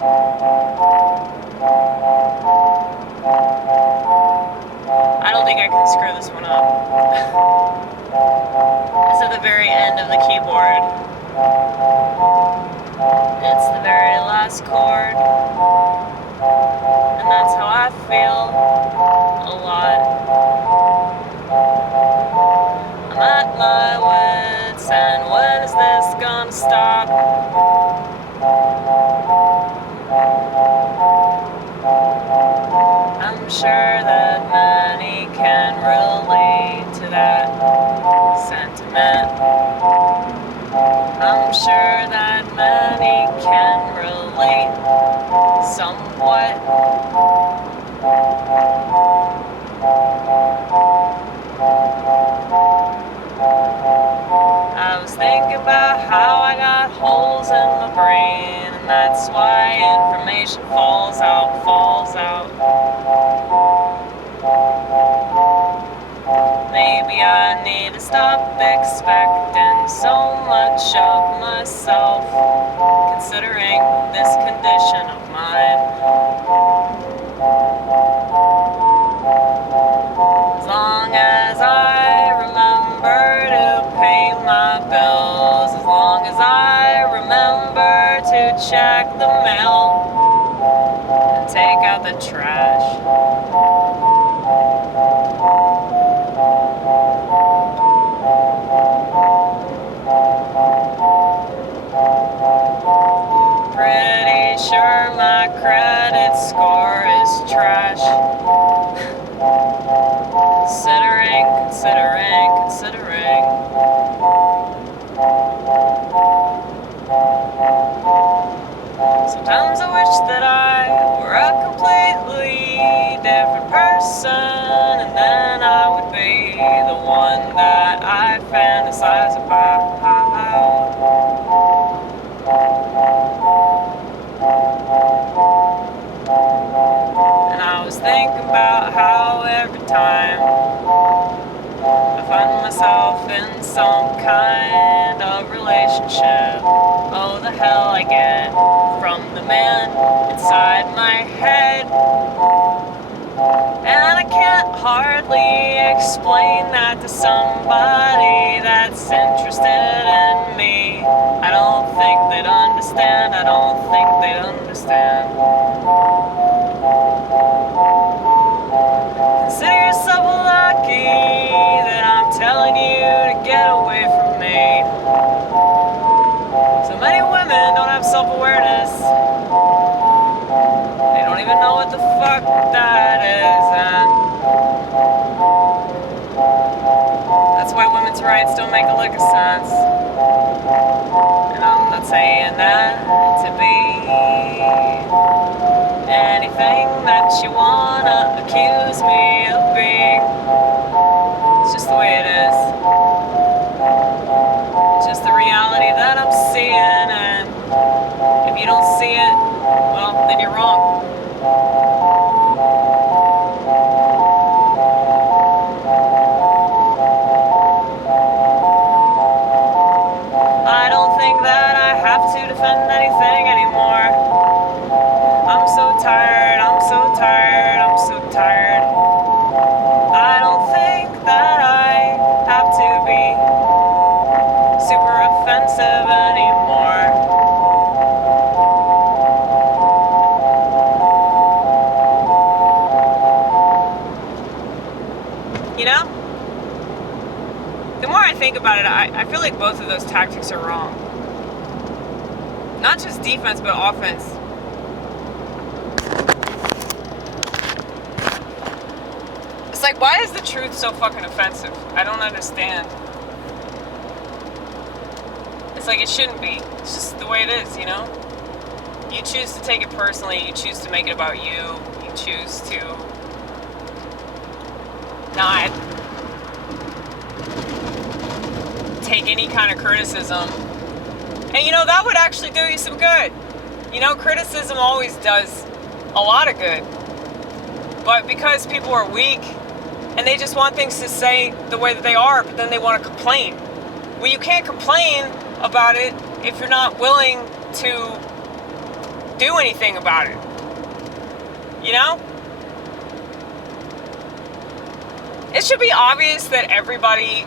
I don't think I can screw this one up. It's at the very end of the keyboard. It's the very last chord. And that's how I feel a lot. I'm at my wits' end. When is this gonna stop? I'm sure that many can relate to that sentiment. I'm sure that many can relate somewhat. I was thinking about how I got holes in my brain, and that's why information falls out, falls out. Maybe I need to stop expecting so much of myself, considering this condition of mine. As long as I remember to pay my bills, as long as I remember to check the mail and take out the trash. Pretty sure my credit score is trash. Considering. Sometimes I wish that I were a completely different person, and then I would be the one that I fantasize about. And I was thinking about how every time I find myself in some kind of relationship, oh, the hell I get from the man inside my head. And I can't hardly explain that to somebody that's interested in me. I don't think they'd understand. I don't think they'd understand. Consider yourself lucky that I'm telling you to get away from me. So many women don't have self-awareness. They don't even know what the fuck that is, and that's why women's rights don't make a lick of sense. And I'm not saying that to be anything that you wanna accuse me of being. It's just the way it is. It's just the reality that I'm seeing, and if you don't see it, well, then you're wrong. I don't think that I have to defend anything anymore. I'm so tired, I'm so tired, I'm so tired. I don't think that I have to be super offensive anymore. You know? The more I think about it, I feel like both of those tactics are wrong. Not just defense, but offense. It's like, why is the truth so fucking offensive? I don't understand. It's like, it shouldn't be. It's just the way it is, you know? You choose to take it personally. You choose to make it about you. You choose to not take any kind of criticism. And you know, that would actually do you some good. You know, criticism always does a lot of good. But because people are weak and they just want things to say the way that they are, but then they want to complain. Well, you can't complain about it if you're not willing to do anything about it. You know? It should be obvious that everybody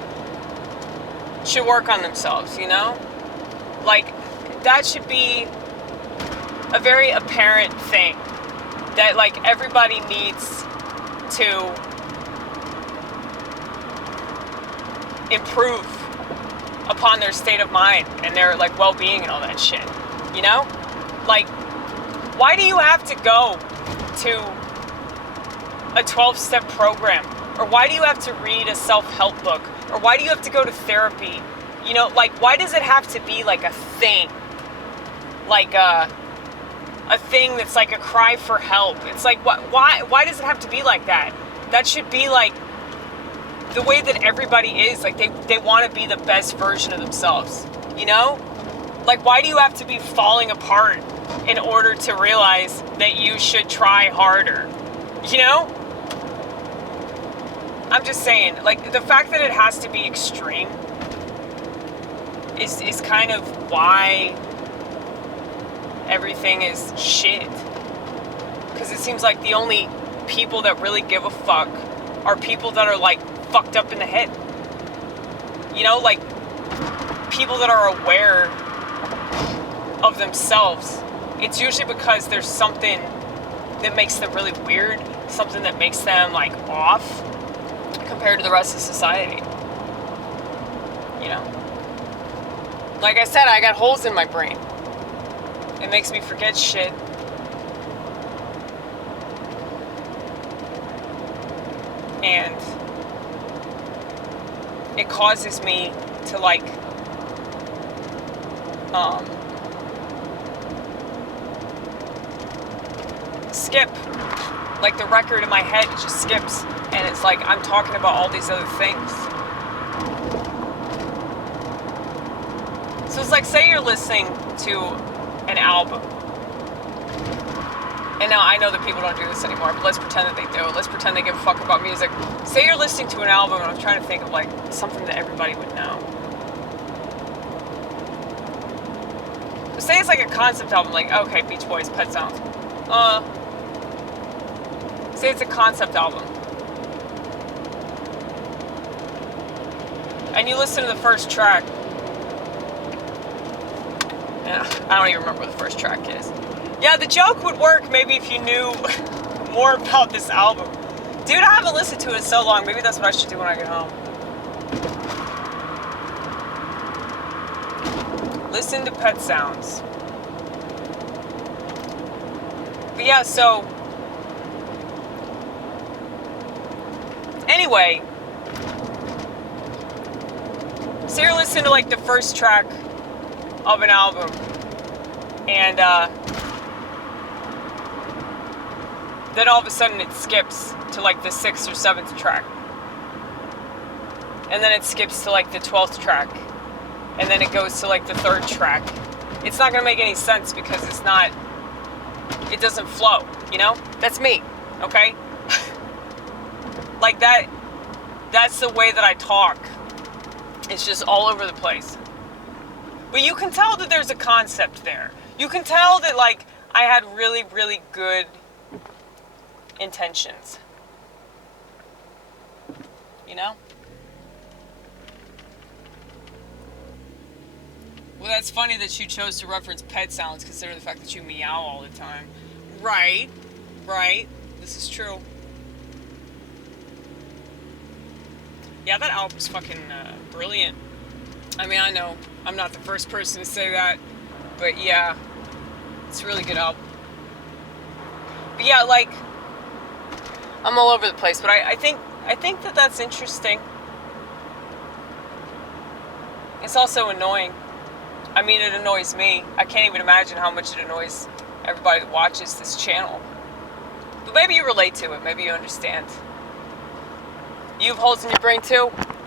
should work on themselves, you know? Like, that should be a very apparent thing. That, like, everybody needs to improve upon their state of mind and their, like, well-being and all that shit. You know? Like, why do you have to go to a 12-step program? Or why do you have to read a self-help book? Or why do you have to go to therapy? You know, like, why does it have to be like a thing? Like a thing that's like a cry for help. It's like, why does it have to be like that? That should be like the way that everybody is. Like, they want to be the best version of themselves. You know? Like, why do you have to be falling apart in order to realize that you should try harder? You know? I'm just saying, like, the fact that it has to be extreme is kind of why everything is shit. Because it seems like the only people that really give a fuck are people that are, like, fucked up in the head. You know, like, people that are aware of themselves. It's usually because there's something that makes them really weird, something that makes them, like, off compared to the rest of society. You know? Like I said, I got holes in my brain. It makes me forget shit. And it causes me to, like, skip. Like, the record in my head just skips. And it's like I'm talking about all these other things. So it's like, say you're listening to an album. And now I know that people don't do this anymore, but let's pretend that they do. Let's pretend they give a fuck about music. Say you're listening to an album, and I'm trying to think of, like, something that everybody would know. Say it's like a concept album, like, okay, Beach Boys, Pet Sounds. Say it's a concept album. And you listen to the first track. Yeah, I don't even remember what the first track is. Yeah, the joke would work maybe if you knew more about this album. Dude, I haven't listened to it in so long. Maybe that's what I should do when I get home. Listen to Pet Sounds. But yeah, so... Anyway... So you're listening to, like, the first track of an album, and then all of a sudden it skips to, like, the 6th or 7th track, and then it skips to, like, the 12th track, and then it goes to, like, the 3rd track. It's not gonna make any sense because it doesn't flow, you know? That's me, okay? Like, that's the way that I talk. It's just all over the place. But you can tell that there's a concept there. You can tell that, like, I had really, really good intentions. You know? Well, that's funny that you chose to reference Pet Sounds considering the fact that you meow all the time. Right. This is true. Yeah, that album's fucking brilliant. I mean, I know I'm not the first person to say that, but yeah, it's a really good album. But yeah, like, I'm all over the place, but I think that that's interesting. It's also annoying. I mean, it annoys me. I can't even imagine how much it annoys everybody that watches this channel. But maybe you relate to it. Maybe you understand. You have holes in your brain too?